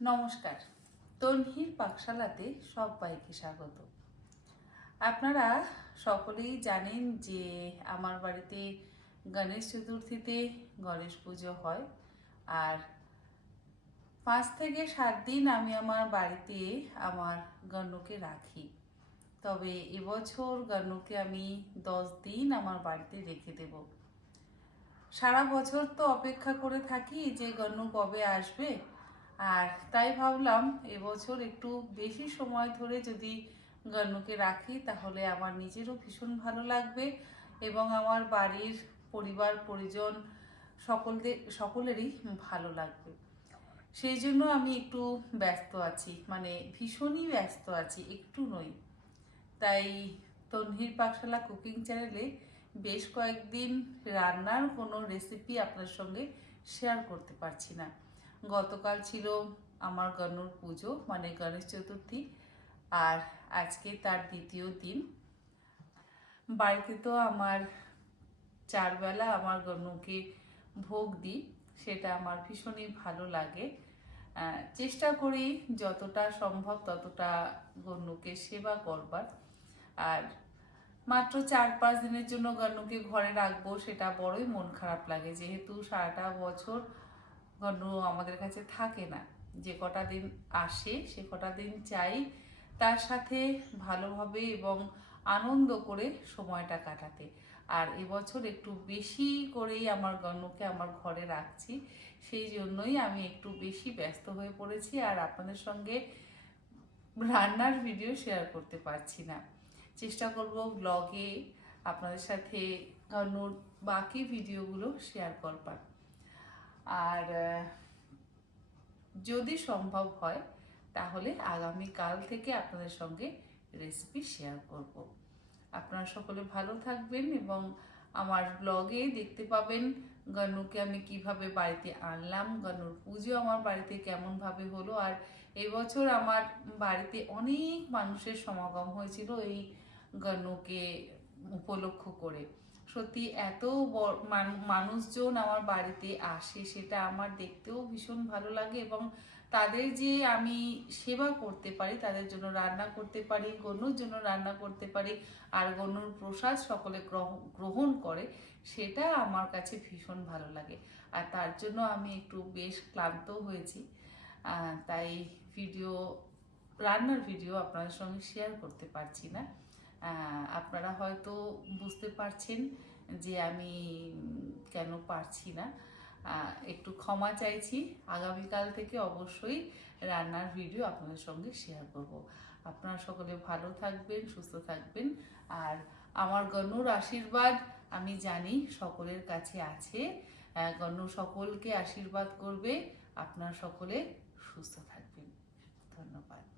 নমস্কার। তন্হির পাকশালাতে সবাইকে স্বাগত। আপনারা সকলেই জানেন যে আমার বাড়িতে গণেশ চতুর্থীতে গণেশ পুজো হয় আর পাঁচ থেকে সাত দিন আমি আমার বাড়িতে আমার গণ্যকে রাখি। তবে এবছর গণ্যকে আমি দশ দিন আমার বাড়িতে রেখে দেব। সারা বছর তো অপেক্ষা করে থাকি যে গণ্য কবে আসবে। আর তাই ভাবলাম এবছর একটু বেশি সময় ধরে যদি গণ্যকে রাখি, তাহলে আমার নিজেরও ভীষণ ভালো লাগবে এবং আমার বাড়ির পরিবার, পরিজন সকলদের, সকলেরই ভালো লাগবে। সেই জন্য আমি একটু ব্যস্ত আছি মানে ভীষণই ব্যস্ত আছি, একটু নই। তাই তন্হির পাকশালা কুকিং চ্যানেলে বেশ কয়েকদিন রান্নার কোনো রেসিপি আপনার সঙ্গে শেয়ার করতে পারছি না। গতকাল ছিল আমার গণুর পুজো মানে গণেশ চতুর্থী, আর আজকে তার দ্বিতীয় দিন। বাড়িতে তো আমার চারবেলা আমার গণুকে ভোগ দিই, সেটা আমার ভীষণই ভালো লাগে। চেষ্টা করি যতটা সম্ভব ততটা গণ্যকে সেবা করবার। আর মাত্র চার পাঁচ দিনের জন্য গণ্যকে ঘরে রাখব, সেটা বড়ই মন খারাপ লাগে। যেহেতু সারাটা বছর গণ্য আমাদের কাছে থাকে না। যে কটা দিন আসে, সে কটা দিন চাই। তার সাথে ভালোভাবে এবং আনন্দ করে সময়টা কাটাতে। আর এবছর একটু বেশি করেই আমার গণ্যকে আমার ঘরে রাখছি। সেই জন্যই আমি একটু বেশি ব্যস্ত হয়ে পড়েছি আর আপনাদের সঙ্গে রান্নার ভিডিও শেয়ার করতে পারছি না। চেষ্টা করব ব্লগে আপনাদের সাথে গণ্যর বাকি ভিডিওগুলো শেয়ার করবার। আর যদি সম্ভব হয়, তাহলে আগামী কাল থেকে আপনাদের সঙ্গে রেসিপি শেয়ার করব। আপনারা সকলে ভালো থাকবেন এবং আমার ব্লগে দেখতে পাবেন গনুকে আমি কীভাবে বাড়িতে আনলাম, গনুর পুজো আমার বাড়িতে কেমনভাবে হলো, আর এবছর আমার বাড়িতে অনেক মানুষের সমাগম হয়েছিল এই গনুকে উপলক্ষ করে। সত্যি এত মানুষজন আমার বাড়িতে আসে, সেটা আমার দেখতেও ভীষণ ভালো লাগে এবং তাদের যে আমি সেবা করতে পারি, তাদের জন্য রান্না করতে পারি, গনুর জন্য রান্না করতে পারি, আর গনুর প্রসাদ সকলে গ্রহ- গ্রহণ করে, সেটা আমার কাছে ভীষণ ভালো লাগে। আর তার জন্য আমি একটু বেশ ক্লান্ত হয়েছি। তাই ভিডিও, রান্নার ভিডিও আপনাদের সঙ্গে শেয়ার করতে পারছি না। আপনারা হয়তো বুঝতে পারছেন যে আমি কেন পারছি না। একটু ক্ষমা চাইছি। আগামীকাল থেকে অবশ্যই রান্নার ভিডিও আপনাদের সঙ্গে শেয়ার করব। আপনারা সকলে ভালো থাকবেন, সুস্থ থাকবেন। আর আমার গণ্যর আশীর্বাদ আমি জানি সকলের কাছে আছে। গণ্য সকলকে আশীর্বাদ করবে। আপনারা সকলে সুস্থ থাকবেন। ধন্যবাদ।